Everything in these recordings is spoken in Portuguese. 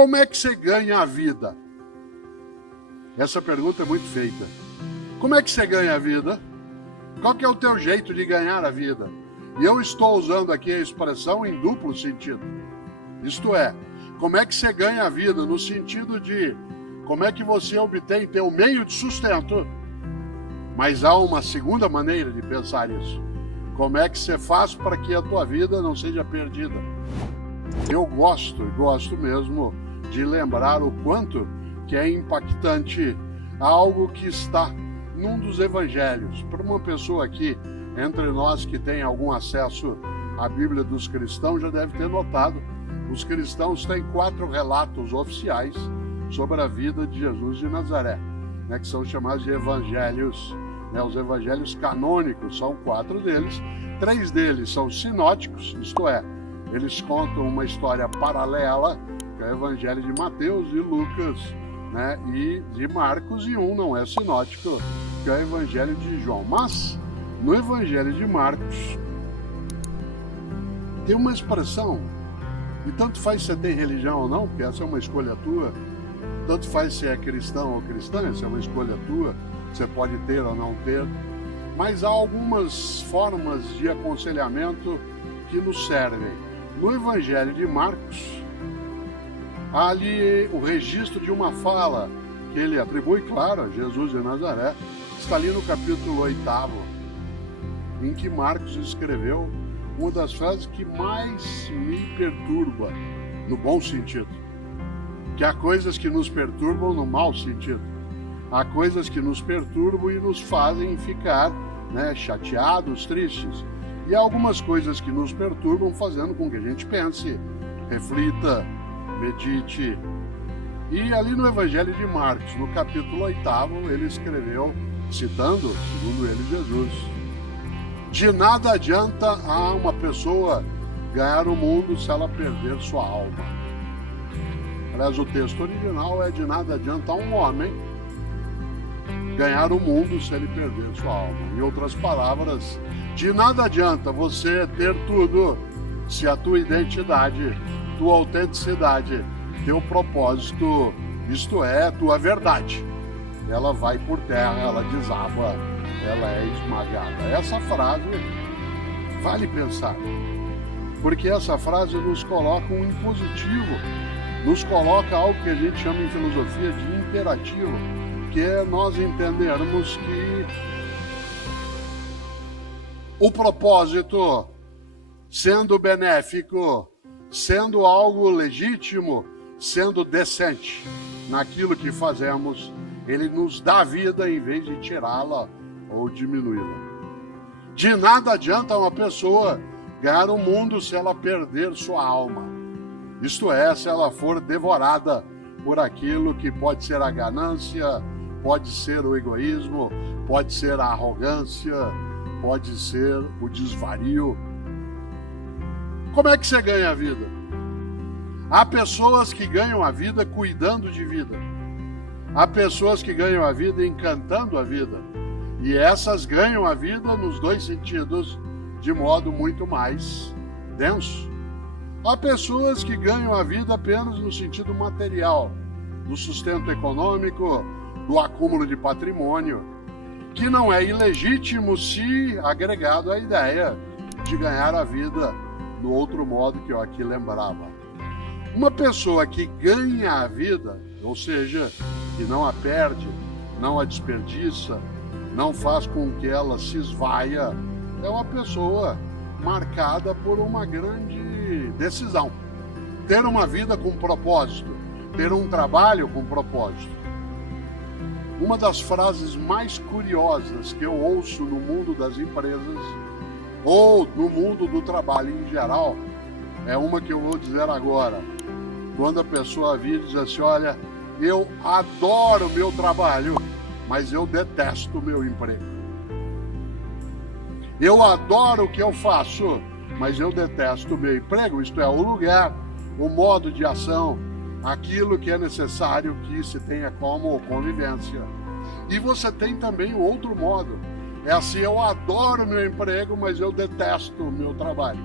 Como é que você ganha a vida? Essa pergunta é muito feita. Como é que você ganha a vida? Qual que é o teu jeito de ganhar a vida? E eu estou usando aqui a expressão em duplo sentido. Isto é, como é que você ganha a vida no sentido de como é que você obtém teu meio de sustento. Mas há uma segunda maneira de pensar isso. Como é que você faz para que a tua vida não seja perdida? Eu gosto mesmo de lembrar o quanto que é impactante algo que está num dos evangelhos. Para uma pessoa aqui, entre nós que tem algum acesso à Bíblia dos cristãos, já deve ter notado, os cristãos têm 4 relatos oficiais sobre a vida de Jesus de Nazaré, que são chamados de evangelhos. Os evangelhos canônicos são 4 deles, 3 deles são sinóticos, isto é, eles contam uma história paralela, que é o evangelho de Mateus e Lucas, e de Marcos, e um não é sinótico, que é o evangelho de João. Mas no evangelho de Marcos tem uma expressão, e tanto faz se você tem religião ou não, porque essa é uma escolha tua, tanto faz se é cristão ou cristã, essa é uma escolha tua, você pode ter ou não ter, mas há algumas formas de aconselhamento que nos servem. No evangelho de Marcos, há ali o registro de uma fala que ele atribui, claro, a Jesus de Nazaré, está ali no capítulo 8, em que Marcos escreveu uma das frases que mais me perturba, no bom sentido. Que há coisas que nos perturbam no mau sentido. Há coisas que nos perturbam e nos fazem ficar chateados, tristes. E há algumas coisas que nos perturbam fazendo com que a gente pense, reflita, medite. E ali no Evangelho de Marcos, no capítulo 8, ele escreveu, citando, segundo ele, Jesus: de nada adianta a uma pessoa ganhar o mundo se ela perder sua alma. Aliás, o texto original é: de nada adianta a um homem ganhar o mundo se ele perder sua alma. Em outras palavras, de nada adianta você ter tudo se a tua identidade, tua autenticidade, teu propósito, isto é, tua verdade, ela vai por terra, ela desaba, ela é esmagada. Essa frase vale pensar, porque essa frase nos coloca um impositivo, nos coloca algo que a gente chama em filosofia de imperativo, que é nós entendermos que o propósito, sendo benéfico, sendo algo legítimo, sendo decente naquilo que fazemos, ele nos dá vida em vez de tirá-la ou diminuí-la. De nada adianta uma pessoa ganhar o mundo se ela perder sua alma. Isto é, se ela for devorada por aquilo que pode ser a ganância, pode ser o egoísmo, pode ser a arrogância, pode ser o desvario. Como é que você ganha a vida? Há pessoas que ganham a vida cuidando de vida. Há pessoas que ganham a vida encantando a vida. E essas ganham a vida nos 2 sentidos, de modo muito mais denso. Há pessoas que ganham a vida apenas no sentido material, do sustento econômico, do acúmulo de patrimônio, que não é ilegítimo se agregado à ideia de ganhar a vida no outro modo que eu aqui lembrava. Uma pessoa que ganha a vida, ou seja, que não a perde, não a desperdiça, não faz com que ela se esvaia, é uma pessoa marcada por uma grande decisão. Ter uma vida com propósito, ter um trabalho com propósito. Uma das frases mais curiosas que eu ouço no mundo das empresas, ou no mundo do trabalho em geral, é uma que eu vou dizer agora. Quando a pessoa vira e diz assim: olha, eu adoro o meu trabalho, mas eu detesto o meu emprego. Eu adoro o que eu faço, mas eu detesto o meu emprego. Isto é, o lugar, o modo de ação, aquilo que é necessário que se tenha como convivência. E você tem também o outro modo. É assim: eu adoro o meu emprego, mas eu detesto o meu trabalho.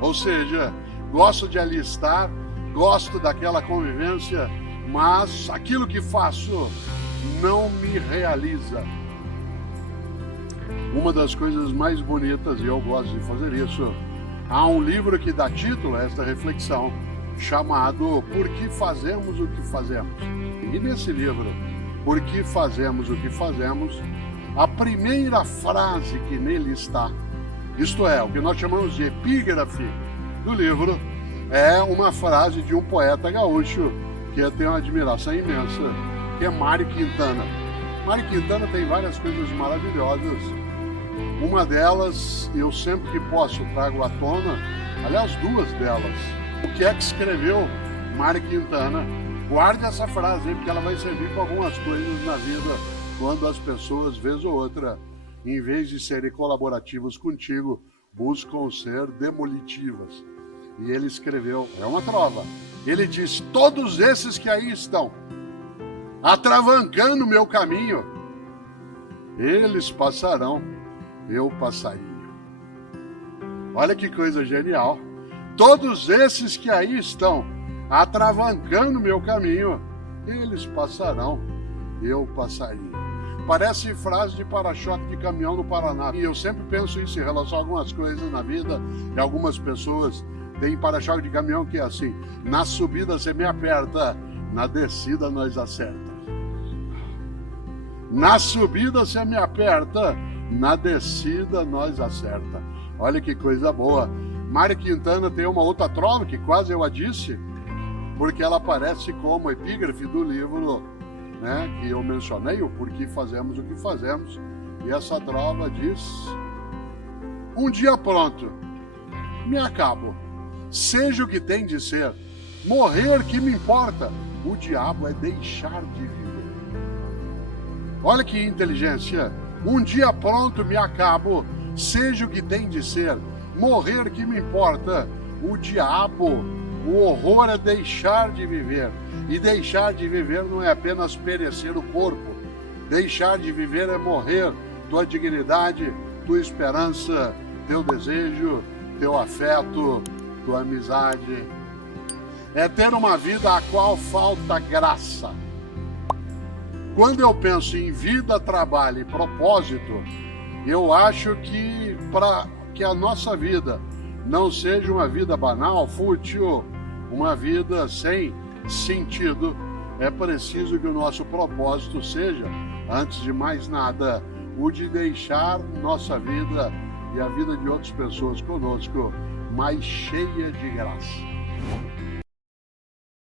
Ou seja, gosto de ali estar, gosto daquela convivência, mas aquilo que faço não me realiza. Uma das coisas mais bonitas, e eu gosto de fazer isso, há um livro que dá título a esta reflexão, chamado Por que Fazemos o que Fazemos? E nesse livro, Por que Fazemos o que Fazemos, a primeira frase que nele está, isto é, o que nós chamamos de epígrafe do livro, é uma frase de um poeta gaúcho que eu tenho uma admiração imensa, que é Mário Quintana. Mário Quintana tem várias coisas maravilhosas. Uma delas, eu sempre que posso trago à tona, aliás, duas delas. O que é que escreveu Mário Quintana? Guarde essa frase, porque ela vai servir para algumas coisas na vida, quando as pessoas, vez ou outra, em vez de serem colaborativas contigo, buscam ser demolitivas. E ele escreveu, é uma trova, ele diz: todos esses que aí estão, atravancando o meu caminho, eles passarão, eu passarinho. Olha que coisa genial. Todos esses que aí estão, atravancando o meu caminho, eles passarão, eu passarinho. Parece frase de para-choque de caminhão no Paraná. E eu sempre penso isso em relação a algumas coisas na vida, e algumas pessoas têm para-choque de caminhão que é assim: na subida você me aperta, na descida nós acerta. Na subida você me aperta, na descida nós acerta. Olha que coisa boa. Mário Quintana tem uma outra trova que quase eu a disse, porque ela aparece como epígrafe do livro, né, que eu mencionei, o Por que Fazemos o que Fazemos. E essa trova diz: um dia pronto, me acabo, seja o que tem de ser, morrer que me importa, o diabo é deixar de viver. Olha que inteligência. Um dia pronto, me acabo, seja o que tem de ser, morrer que me importa, o diabo, o horror é deixar de viver. E deixar de viver não é apenas perecer o corpo. Deixar de viver é morrer tua dignidade, tua esperança, teu desejo, teu afeto, tua amizade. É ter uma vida a qual falta graça. Quando eu penso em vida, trabalho e propósito, eu acho que para que a nossa vida não seja uma vida banal, fútil, uma vida sem sentido, é preciso que o nosso propósito seja, antes de mais nada, o de deixar nossa vida e a vida de outras pessoas conosco mais cheia de graça.